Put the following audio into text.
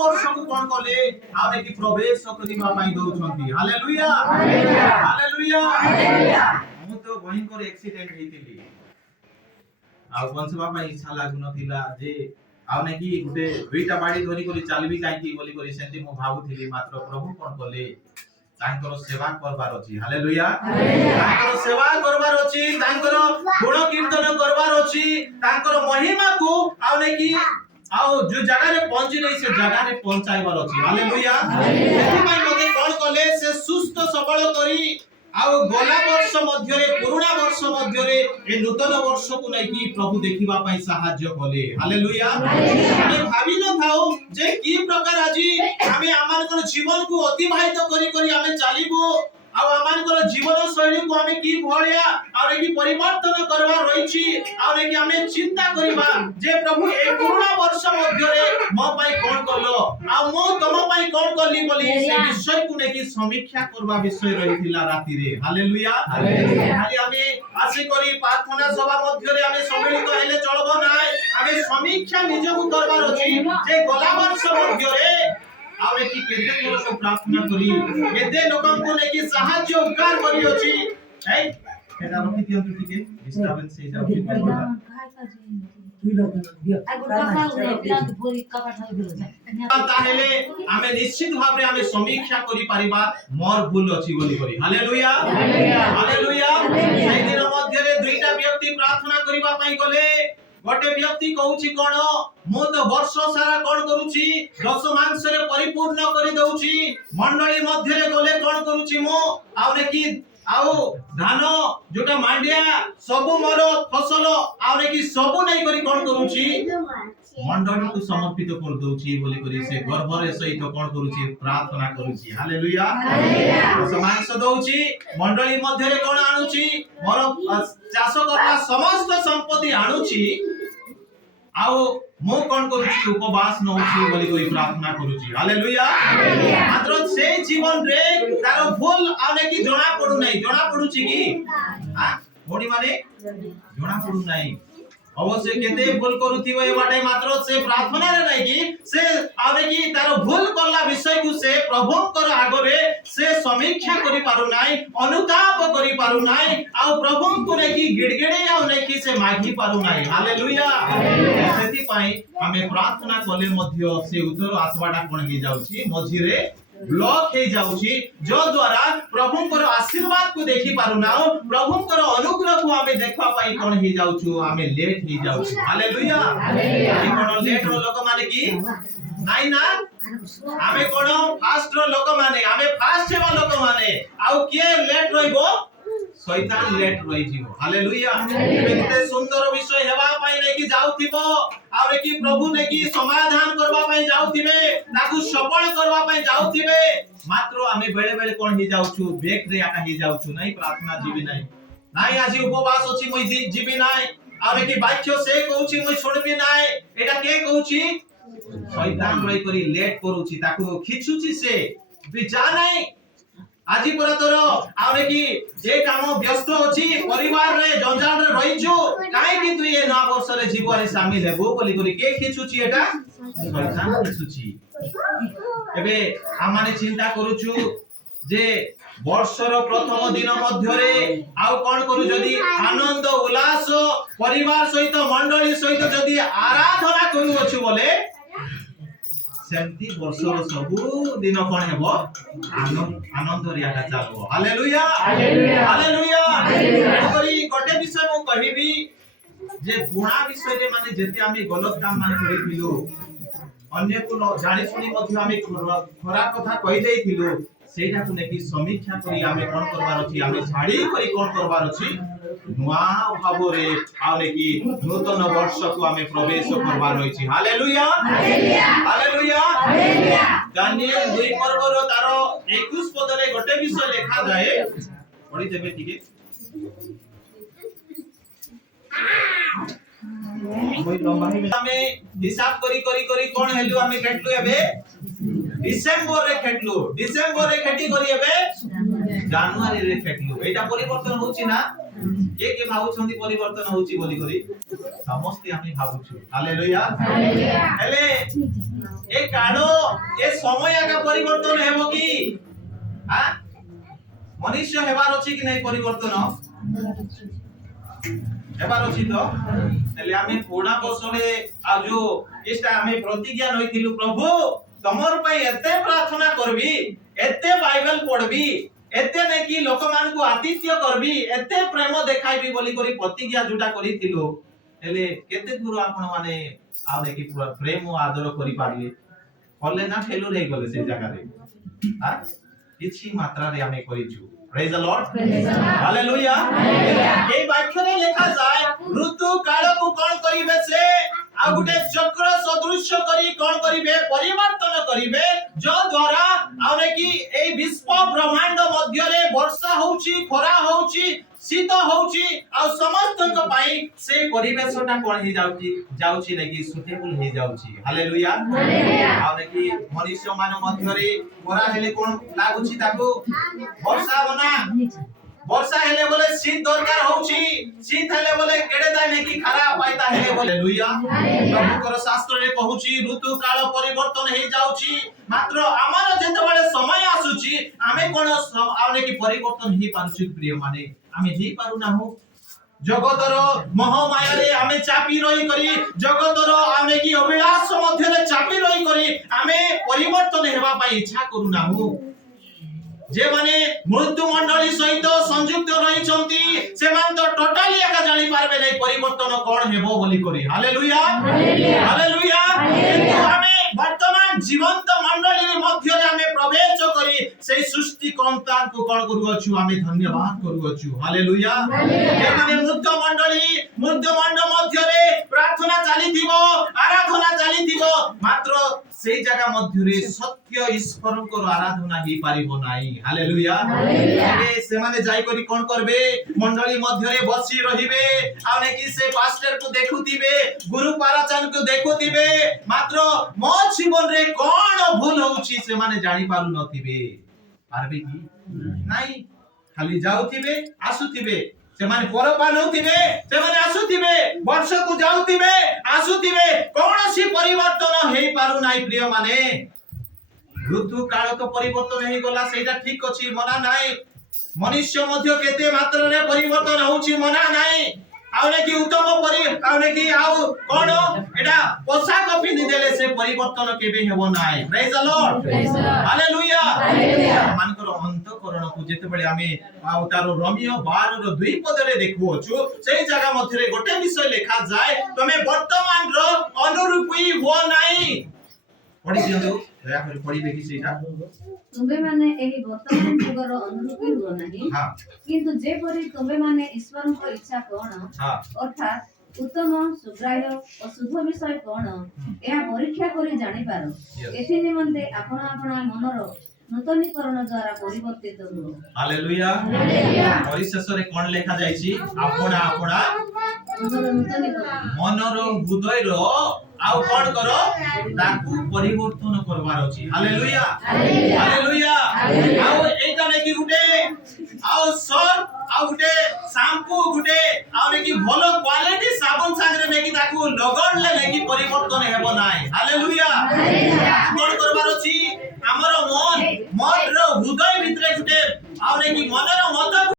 वर्ष को कोन कले आमे की प्रवेश करिबा पई दउछंती हालेलुया हालेलुया हालेलुया मु तो भयंकर एक्सीडेंट हेतिली आ पहुंचबा पई इच्छा लागु नथिला जे आ ने की गुटे दुईटा बाड़ी धरी करी चालबी काई की बोली करी सेंती मु भाबुथिली मात्र प्रभु कोन कले तांकर सेवा करबार अछि हालेलुया तांकर सेवा करबार अछि तांकर गुण कीर्तन करबार अछि तांकर महिमा को आ ने की आउ जो जगह रे पहुंची नहीं से जगह रे पहुंचाइबार अछि हालेलुया एथि पई मते कोन कले से सुस्त सबल करी आउ गोला वर्ष मध्य रे पुराना वर्ष मध्य रे ए नूतन वर्ष को नै की प्रभु देखिबा पई सहाय्य कले हालेलुया हम भाबी न थाओ जे की प्रकार आजी हमें आमानकर जीवन को अतिबाहित करी करी हमें चालिबो आ आमानकर जीवन शैली को हमें की भलिया आ की परिवर्तन करबा रहिछि आ कि हमें चिंता करिबा जे प्रभु ए पुराना वर्ष मध्य रे म पई कोन करलो आ मो तम पई कोन करली बोली से विषय को नै की समीक्षा करबा विषय रहिथिला राति रे हालेलुया हालेलुया खाली हमें आसी करी प्रार्थना सभा मध्य रे हमें सम्मिलित हेले चलबो नाय हमें समीक्षा निजको करबार अछि जे गला वर्ष मध्य रे आवे की केते लोक सब प्रार्थना करी केते लोकन को लेकी सहाय्य उपकार करी अछि है एटा रखि दियौ टिके डिस्टर्बेंस से जाउ की करबा दुई लोक दियौ आ गुटा खाउ प्लांट पूरी कपाट होई गेलो ताहेले हमें निश्चित भाबरे हमें समीक्षा करी परिबा मोर भूल अछि बोली करी हालेलुया हालेलुया हालेलुया सेहि दिन मध्य रे दुईटा व्यक्ति प्रार्थना करिबा पई गले गोटे व्यक्ति कहूची कोन मो तो वर्ष सारा कोन करूची दश मांस रे परिपूर्ण करी दउची मंडली मध्य रे गले कोन करूची मो आउने की आउ धान जोटा मांडिया सब मोर फसल आउने की सब नै करी कोन करूची मंडली को समर्पित कर दउची बोली करी से गर्व रे सहित कोन करूची प्रार्थना करूची हालेलुया हालेलुया दश मांस दउची मंडली मध्य रे कोन आनुची मोर चाष करला समस्त संपत्ति आनुची आउ मो कोन करूची उपवास नउची बोली कोई प्रार्थना करूची हालेलुया हालेलुया मात्र से जीवन रे तारो भूल आने की जणा पडु नै जणा पडुची की हां मोडी माने जणा पडु नै अवश्य केते भूल करूथिबो ए बाटे मात्र से प्रार्थना रे नै की से आवे की तारो भूल करला विषय को से प्रभुकर आगरे से समीक्षा करि पारु नै अनुताप करि पारु नै आ प्रभु को नै की गिड़गिड़े आ नै की से मागी पारु नै हालेलुया हालेलुया सेति पई हमें प्रार्थना कले मध्य से उत्तर आसवाटा कोन हे जाउची मझी रे ब्लॉक हे जाउची जो द्वारा प्रभुकर आशीर्वाद को देखि पारु ना प्रभुकर अनुग्रह को हमें देखबा पई कोन हे जाउछु हमें लेट हे जाउछु हालेलुया हालेलुया कोन लेट रो लोक माने की नाइ ना हमें कोन फास्ट रो लोक माने हमें फास्ट सेवा लोक माने आउ के लेट रहिबो शैतान लेट रहि जीवो हालेलुया केते सुंदर विषय हेबा पई नै की जाउथिबो आरे की प्रभु ने की समाधान करबा पई जाउथिबे ताकू सफल करबा पई जाउथिबे मात्र हमें बेले बेले कोन ही जाउछु ब्रेक रे आका ही जाउछु नै प्रार्थना जीवी नै नाइ आजि उपवास अछि मई जीवी नै आरे की वाक्य से कहूची मई सुनबी नै एटा के कहूची शैतान रहि करी लेट करूची ताकू खिचुची से बिचा नै आजि पर तोर आरे की जे काम व्यस्त अछि परिवार रे जंजाल रे रहिछु काहे कि तू ये नव वर्ष रे जीवन रे शामिल हेबो बोली करी के खिचुची एटा शैतान खिचुची एबे आमाने चिंता करूछु जे वर्षर प्रथम दिन मध्य रे आउ कोन करू जदी आनंद उल्लास परिवार सहित मंडली सहित जदी आराधना करू अछि बोले सेंती वर्षर सबु दिन कोन हेबो आनंद रे आका चालबो हालेलुया हालेलुया हालेलुया करी गोटे विषय मु कहिबी जे पुणा विषय रे माने जेते आमी गलत काम माने करिथिलु अन्य को जानि सुनी मध्य आमी खराब कथा कहि देइथिलु सेटा को नेकी समीक्षा करी आमे कोन करबार अछि आमे छाडी करी कोन करबार अछि नुआ भाव रे आले की नूतन वर्ष को आमे प्रवेश करबार अछि hallelujah hallelujah hallelujah hallelujah Daniel 2 पर्व रो तारो 21 पद रे गोटे विषय लिखा जाए पढि देबे ठीक कोई लंबा ही हमें हिसाब करी करी करी कोन हेलु हमें केटलु एबे डिसेंबर रे खेती करी एबे जनवरी रे खेटलु एटा परिवर्तन होची ना के भाबुछंती परिवर्तन होची बोली करी समस्त आमी भाबुछु हालेलुया हालेलुया हेले ए काडो ए समय का परिवर्तन हेबो की हां मनुष्य हेबार अछि कि नहीं परिवर्तन हेबार अछि तो तले आमे पुराना वर्षले आ जो एटा आमे प्रतिज्ञा नइथिलु प्रभु तमर पई एते प्रार्थना करबी एते बाइबल पढबी एते नै कि लोक मान को आतिथ्य करबी एते प्रेम देखाइबी बोली करी प्रतिज्ञा जुटा करिथिलु हेले केते दूर आपण माने आ नै कि पूरा प्रेम और आदर करि पारले हले ना फेलुर हे गले से जगह रे हां किछि मात्रा रे आमे करिछु प्रेज द लॉर्ड हालेलुया ए वाक्य रे लिखा जाय ऋतु काल को कोन करिवे से आ गुटे चक्र सदृश करी कोन करिवे परिवर्तन करिवे जो द्वारा आउने कि ए विश्व ब्रह्मांड मध्य रे वर्षा होउची खरा होउची शीत होउची आ समस्त को पाई से परिवेशटा कोन ही जाउची नै कि सुटेबल हे जाउची हालेलुया आउने कि मनुष्य मान मध्य रे खरा हेले कोन लागुची ताको वर्षा बना वर्षा हेले बोले शीत दरकार होउची शीत हेले बोले केडे दाय नै कि खरा पाइता हेले बोले हालेलुया प्रभुकर शास्त्र रे कहूची ऋतु काल परिवर्तन हे जाउची मात्र आमार जेते बळे समय आसुची आमे कोन आउने कि परिवर्तन हे पारुची प्रिय माने आमे हे पारु ना हो जगतर मोहमाया रे आमे चापी रही करी जगतर आउने कि अभिलाष मध्य रे चापी रही करी आमे परिवर्तन हेबा पई इच्छा करू ना हो जे माने मृत्यु मंडली सहित संयुक्त रही छंती से मान तो टोटली एका जानि पारबे नै परिवर्तन कोन हेबो बोली करी हालेलुया हालेलुया किंतु हमें वर्तमान जीवंत मंडली मध्य रे हमें प्रवेश करी से सृष्टि कंता को कोन करू अछु हमें धन्यवाद करू अछु हालेलुया जे माने मृत्यु मंड मध्य रे प्रार्थना चाली दिबो आराधना चाली दिबो मात्र सेई जगह मध्य रे सत्य ईश्वर को आराधना ही पारिबो नाही हालेलुया ए से माने जाई करी कोन करबे मंडली मध्य रे बसी रहिबे आने कि से पास्टर को देखुतिबे गुरु पाराचन को देखुतिबे मात्र मो जीवन रे कोन भूल होउची से माने जानि पारु नथिबे पारबे की नाही खाली जाउतिबे आसुतिबे से माने परपान होतिबे से माने आसुतिबे वर्ष को जाउतिबे आसुतिबे कोनोसी परिवर्तन हेई पारु नाही प्रिय माने ऋतु काल तो परिवर्तन हेई गला सेटा ठीक अछि मना नाही मनुष्य मध्य केते मात्रा रे परिवर्तन होउची मना नाही आउने कि उत्तम आउने कि आउ कोन एटा पोशाक पिनि देले से परिवर्तन केबे हेबो नाही प्रेज द लॉर्ड हालेलुया मानकर अंतःकरण को जेते बेले आमे आउ तारो रोमियो 12 रो 2 पद रे देखबो छु सेही जगह मध्य रे गोटे विषय लेखा जाय तमे वर्तमान रो अनुरूपी हो नाही पढि दियौ दया कर पढि देखि सेटा तुमे माने एही वर्तमान जुगर अनुरूपी हो नाही हां किंतु जे परि तुमे माने ईश्वर को इच्छा कोन हां अर्थात उत्तम सुग्राह्य और शुभ विषय कोन एहा परीक्षा करी जानि पारो एथि निमंते आपण मनर नूतनीकरण द्वारा परिवर्तित हो हालेलुया परिशेष रे कोन लेखा जायछि आपणा मनर हृदय रो आउ कोन करो ताकू परिवर्तन करबार अछि हालेलुया हालेलुया आउ एटा नै कि गुटे आउ सर आउ गुटे शैम्पू गुटे आउ नै कि भलो क्वालिटी साबुन संगे नै कि ताकू लगडले नै कि परिवर्तन हेबो नाही हालेलुया कोन करबार अछि हमर मन रो हृदय भितरे गुटे आउ नै कि मनर मत